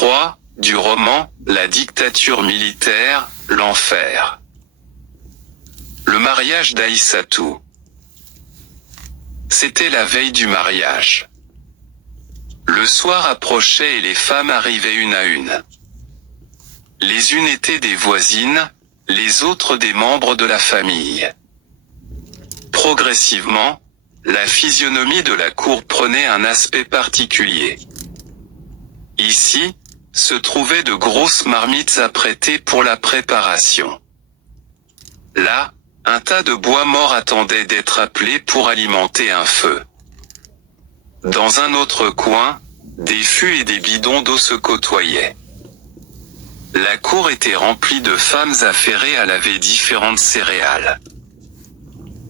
3 du roman La dictature militaire, l'enfer. Le mariage d'Aïssatou. C'était la veille du mariage. Le soir approchait et les femmes arrivaient une à une. Les unes étaient des voisines, les autres des membres de la famille. Progressivement, la physionomie de la cour prenait un aspect particulier. Ici, se trouvaient de grosses marmites apprêtées pour la préparation. Là, un tas de bois mort attendait d'être appelé pour alimenter un feu. Dans un autre coin, des fûts et des bidons d'eau se côtoyaient. La cour était remplie de femmes affairées à laver différentes céréales.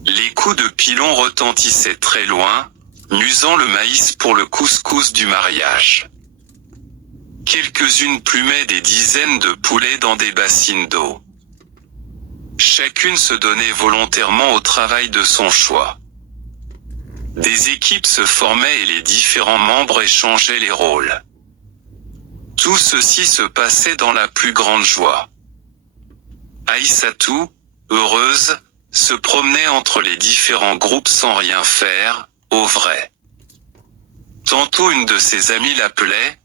Les coups de pilon retentissaient très loin, musant le maïs pour le couscous du mariage. Quelques-unes plumaient des dizaines de poulets dans des bassines d'eau. Chacune se donnait volontairement au travail de son choix. Des équipes se formaient et les différents membres échangeaient les rôles. Tout ceci se passait dans la plus grande joie. Aïssatou, heureuse, se promenait entre les différents groupes sans rien faire, au vrai. Tantôt une de ses amies l'appelait,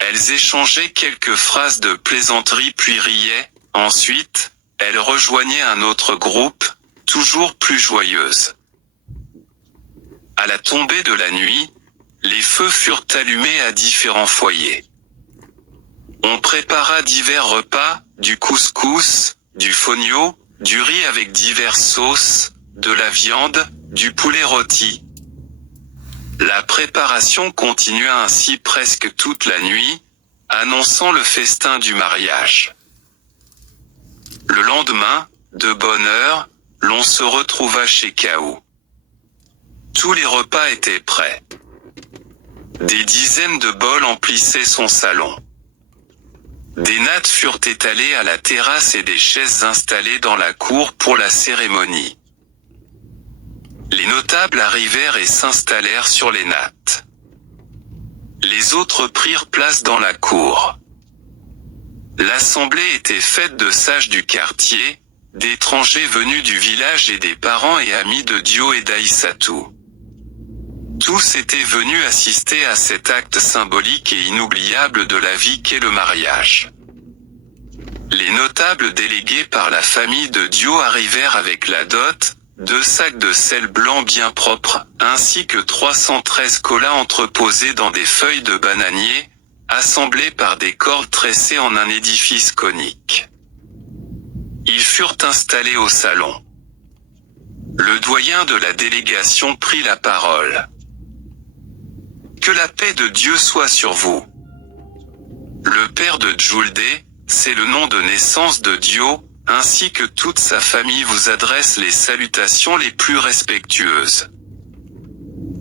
elles échangeaient quelques phrases de plaisanterie puis riaient, ensuite, elles rejoignaient un autre groupe, toujours plus joyeuse. À la tombée de la nuit, les feux furent allumés à différents foyers. On prépara divers repas, du couscous, du fonio, du riz avec diverses sauces, de la viande, du poulet rôti. La préparation continua ainsi presque toute la nuit, annonçant le festin du mariage. Le lendemain, de bonne heure, l'on se retrouva chez Kaou. Tous les repas étaient prêts. Des dizaines de bols emplissaient son salon. Des nattes furent étalées à la terrasse et des chaises installées dans la cour pour la cérémonie. Les notables arrivèrent et s'installèrent sur les nattes. Les autres prirent place dans la cour. L'assemblée était faite de sages du quartier, d'étrangers venus du village et des parents et amis de Dio et d'Aïssatou. Tous étaient venus assister à cet acte symbolique et inoubliable de la vie qu'est le mariage. Les notables délégués par la famille de Dio arrivèrent avec la dot, 2 sacs de sel blanc bien propres, ainsi que 313 colas entreposés dans des feuilles de bananier, assemblés par des cordes tressées en un édifice conique. Ils furent installés au salon. Le doyen de la délégation prit la parole. Que la paix de Dieu soit sur vous. Le père de Djouldé, c'est le nom de naissance de Dio, ainsi que toute sa famille vous adresse les salutations les plus respectueuses.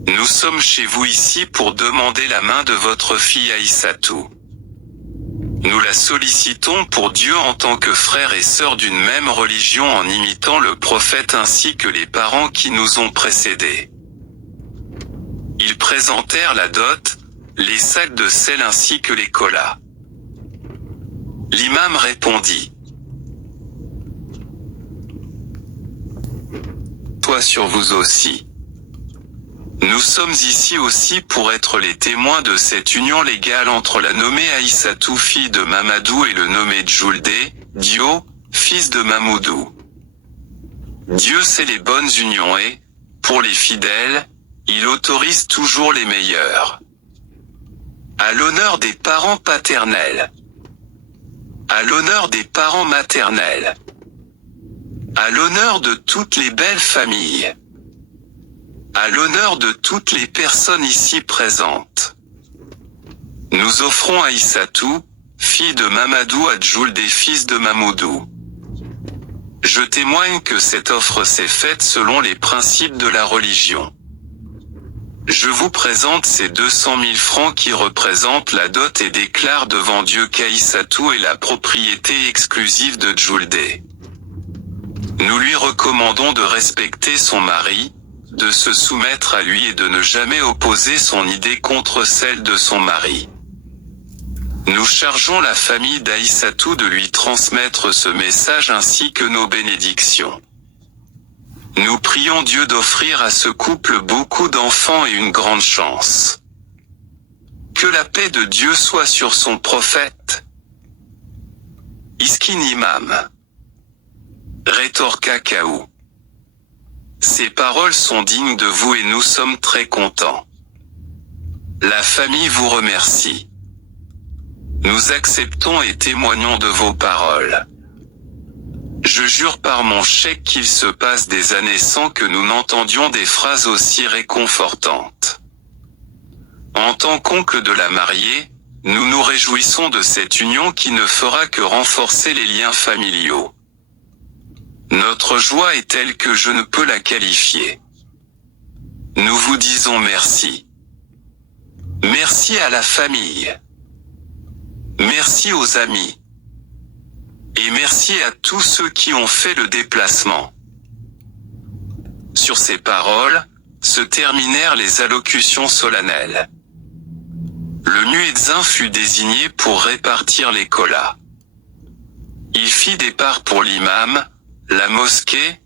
Nous sommes chez vous ici pour demander la main de votre fille Aïssatou. Nous la sollicitons pour Dieu en tant que frères et sœurs d'une même religion en imitant le prophète ainsi que les parents qui nous ont précédés. Ils présentèrent la dot, les sacs de sel ainsi que les colas. L'imam répondit. Toi sur vous aussi. Nous sommes ici aussi pour être les témoins de cette union légale entre la nommée Aïssatou fille de Mamadou et le nommé Djouldé, Dio, fils de Mamoudou. Dieu sait les bonnes unions et, pour les fidèles, il autorise toujours les meilleures. À l'honneur des parents paternels. À l'honneur des parents maternels. À l'honneur de toutes les belles familles. À l'honneur de toutes les personnes ici présentes. Nous offrons Aïssatou, fille de Mamadou à Djouldé fils de Mamoudou. Je témoigne que cette offre s'est faite selon les principes de la religion. Je vous présente ces 200 000 francs qui représentent la dot et déclare devant Dieu qu'Aïssatou est la propriété exclusive de Djouldé. Nous lui recommandons de respecter son mari, de se soumettre à lui et de ne jamais opposer son idée contre celle de son mari. Nous chargeons la famille d'Aïssatou de lui transmettre ce message ainsi que nos bénédictions. Nous prions Dieu d'offrir à ce couple beaucoup d'enfants et une grande chance. Que la paix de Dieu soit sur son prophète. Iskin Imam. Rétorqua Kaou. Ces paroles sont dignes de vous et nous sommes très contents. La famille vous remercie. Nous acceptons et témoignons de vos paroles. Je jure par mon cheikh qu'il se passe des années sans que nous n'entendions des phrases aussi réconfortantes. En tant qu'oncle de la mariée, nous nous réjouissons de cette union qui ne fera que renforcer les liens familiaux. Notre joie est telle que je ne peux la qualifier. Nous vous disons merci. Merci à la famille. Merci aux amis. Et merci à tous ceux qui ont fait le déplacement. Sur ces paroles, se terminèrent les allocutions solennelles. Le muezzin fut désigné pour répartir les kolas. Il fit des parts pour l'imam, la mosquée,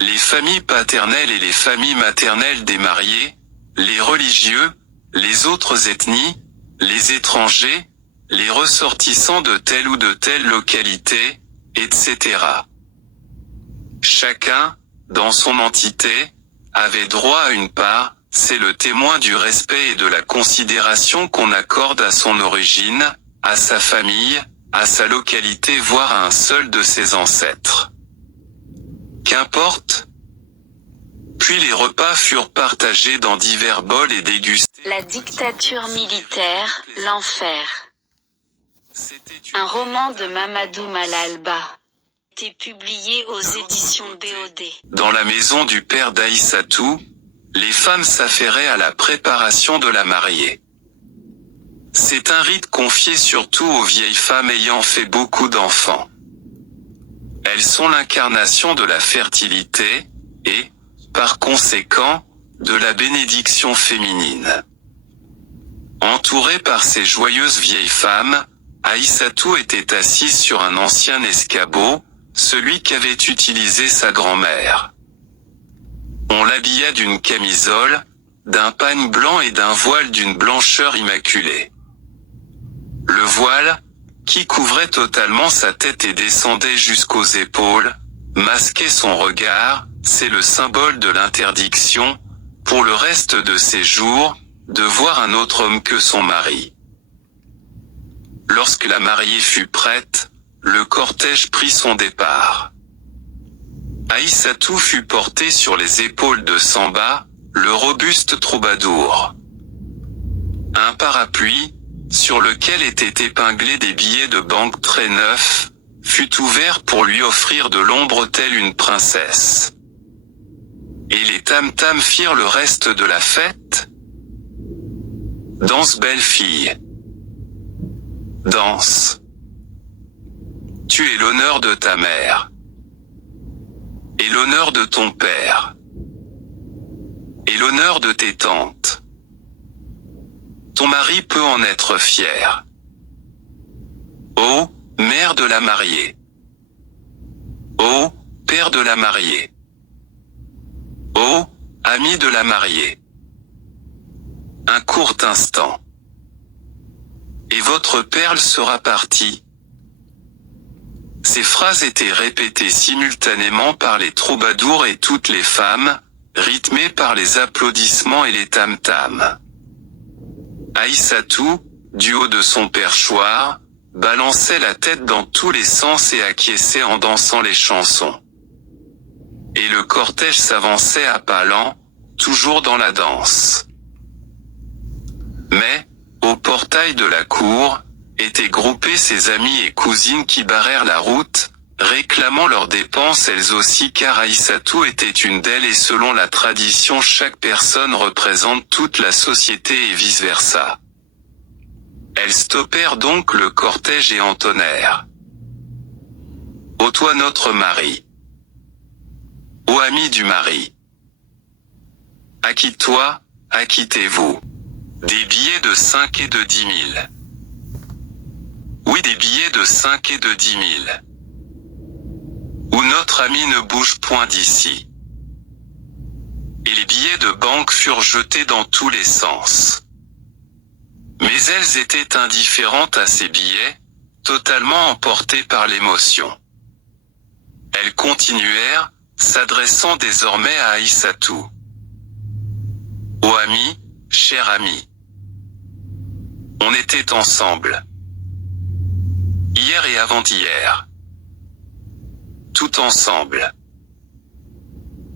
les familles paternelles et les familles maternelles des mariés, les religieux, les autres ethnies, les étrangers, les ressortissants de telle ou de telle localité, etc. Chacun, dans son entité, avait droit à une part, c'est le témoin du respect et de la considération qu'on accorde à son origine, à sa famille, à sa localité voire à un seul de ses ancêtres. Qu'importe. Puis les repas furent partagés dans divers bols et dégustés. La dictature militaire, l'enfer. Un roman de Mamadou Malalba. Été publié aux éditions BOD. Dans la maison du père d'Aïssatou, les femmes s'affairaient à la préparation de la mariée. C'est un rite confié surtout aux vieilles femmes ayant fait beaucoup d'enfants. Elles sont l'incarnation de la fertilité, et, par conséquent, de la bénédiction féminine. Entourée par ces joyeuses vieilles femmes, Aïssatou était assise sur un ancien escabeau, celui qu'avait utilisé sa grand-mère. On l'habilla d'une camisole, d'un pagne blanc et d'un voile d'une blancheur immaculée. Le voile, qui couvrait totalement sa tête et descendait jusqu'aux épaules, masquait son regard, c'est le symbole de l'interdiction, pour le reste de ses jours, de voir un autre homme que son mari. Lorsque la mariée fut prête, le cortège prit son départ. Aïssatou fut portée sur les épaules de Samba, le robuste troubadour. Un parapluie, sur lequel étaient épinglés des billets de banque très neufs, fut ouvert pour lui offrir de l'ombre telle une princesse. Et les tam-tams firent le reste de la fête. Danse belle fille. Danse. Tu es l'honneur de ta mère. Et l'honneur de ton père. Et l'honneur de tes tantes. Ton mari peut en être fier. Ô, mère de la mariée. Ô, père de la mariée. Ô, ami de la mariée. Un court instant. Et votre perle sera partie. Ces phrases étaient répétées simultanément par les troubadours et toutes les femmes, rythmées par les applaudissements et les tam-tams. Aïssatou, du haut de son perchoir, balançait la tête dans tous les sens et acquiesçait en dansant les chansons. Et le cortège s'avançait à pas lents, toujours dans la danse. Mais, au portail de la cour, étaient groupées ses amies et cousines qui barrèrent la route, réclamant leurs dépenses elles aussi car Aïssatou était une d'elles et selon la tradition chaque personne représente toute la société et vice-versa. Elles stoppèrent donc le cortège et entonnèrent. Ô toi notre mari. Ô ami du mari. Acquitte-toi, acquittez-vous. Des billets de 5 et de 10 000. Oui, des billets de 5 et de 10 000. Où notre ami ne bouge point d'ici. Et les billets de banque furent jetés dans tous les sens. Mais elles étaient indifférentes à ces billets, totalement emportées par l'émotion. Elles continuèrent, s'adressant désormais à Aïssatou. Oh ami, cher ami. On était ensemble. Hier et avant-hier. Tout ensemble.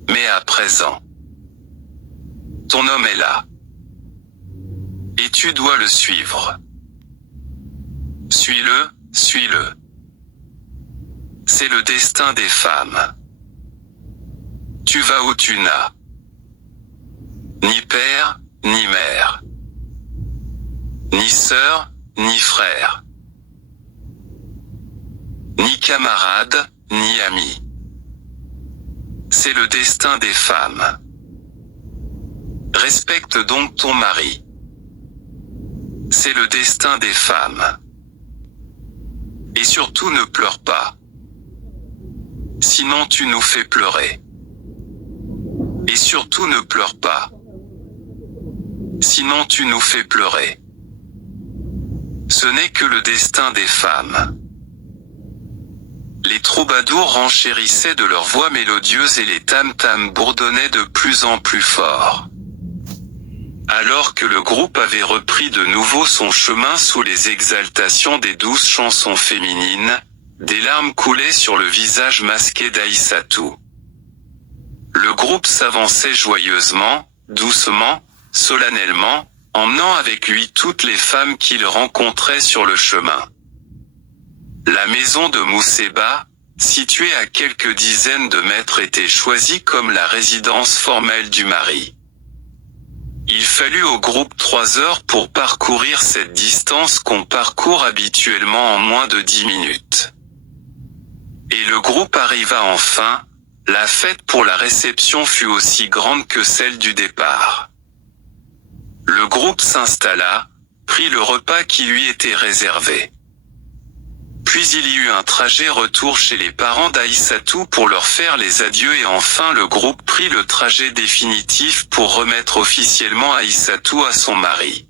Mais à présent, ton homme est là. Et tu dois le suivre. Suis-le, suis-le. C'est le destin des femmes. Tu vas où tu n'as ni père, ni mère, ni sœur, ni frère, ni camarade, ni ami. C'est le destin des femmes. Respecte donc ton mari. C'est le destin des femmes. Et surtout ne pleure pas. Sinon tu nous fais pleurer. Et surtout ne pleure pas. Sinon tu nous fais pleurer. Ce n'est que le destin des femmes. Les troubadours renchérissaient de leur voix mélodieuse et les tam-tams bourdonnaient de plus en plus fort. Alors que le groupe avait repris de nouveau son chemin sous les exaltations des douces chansons féminines, des larmes coulaient sur le visage masqué d'Aïssatou. Le groupe s'avançait joyeusement, doucement, solennellement, emmenant avec lui toutes les femmes qu'il rencontrait sur le chemin. La maison de Mousseba, située à quelques dizaines de mètres, était choisie comme la résidence formelle du mari. Il fallut au groupe 3 heures pour parcourir cette distance qu'on parcourt habituellement en moins de 10 minutes. Et le groupe arriva enfin, la fête pour la réception fut aussi grande que celle du départ. Le groupe s'installa, prit le repas qui lui était réservé. Puis il y eut un trajet retour chez les parents d'Aïssatou pour leur faire les adieux et enfin le groupe prit le trajet définitif pour remettre officiellement Aïssatou à son mari.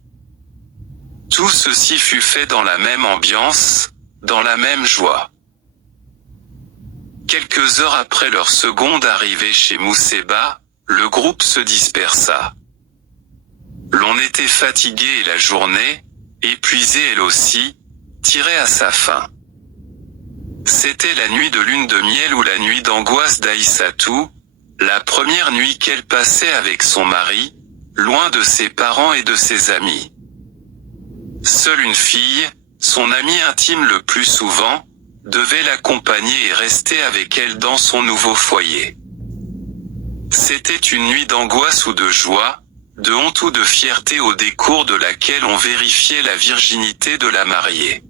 Tout ceci fut fait dans la même ambiance, dans la même joie. Quelques heures après leur seconde arrivée chez Mousseba, le groupe se dispersa. L'on était fatigué et la journée, épuisée elle aussi, tirait à sa fin. C'était la nuit de lune de miel ou la nuit d'angoisse d'Aïssatou, la première nuit qu'elle passait avec son mari, loin de ses parents et de ses amis. Seule une fille, son amie intime le plus souvent, devait l'accompagner et rester avec elle dans son nouveau foyer. C'était une nuit d'angoisse ou de joie, de honte ou de fierté au décours de laquelle on vérifiait la virginité de la mariée.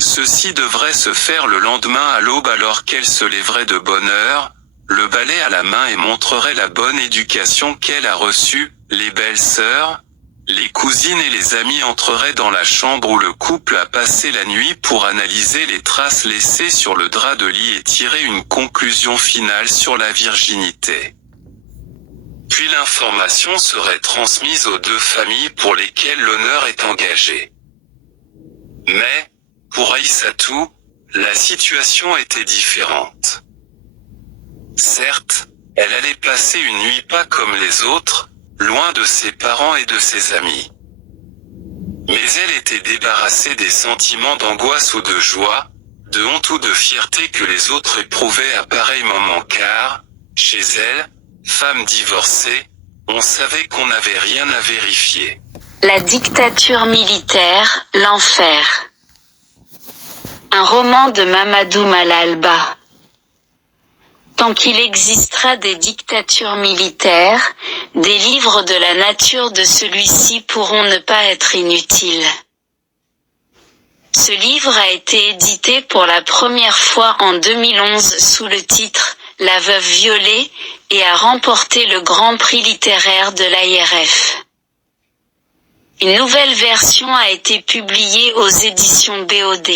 Ceci devrait se faire le lendemain à l'aube alors qu'elle se lèverait de bonne heure, le balai à la main et montrerait la bonne éducation qu'elle a reçue, les belles-sœurs, les cousines et les amis entreraient dans la chambre où le couple a passé la nuit pour analyser les traces laissées sur le drap de lit et tirer une conclusion finale sur la virginité. Puis l'information serait transmise aux 2 familles pour lesquelles l'honneur est engagé. Mais, pour Aïssatou, la situation était différente. Certes, elle allait passer une nuit pas comme les autres, loin de ses parents et de ses amis. Mais elle était débarrassée des sentiments d'angoisse ou de joie, de honte ou de fierté que les autres éprouvaient à pareil moment car, chez elle, femme divorcée, on savait qu'on n'avait rien à vérifier. La dictature militaire, l'enfer. Un roman de Mamadou Malalba. Tant qu'il existera des dictatures militaires, des livres de la nature de celui-ci pourront ne pas être inutiles. Ce livre a été édité pour la première fois en 2011 sous le titre « La veuve violée » et a remporté le Grand Prix littéraire de l'AIRF. Une nouvelle version a été publiée aux éditions BOD.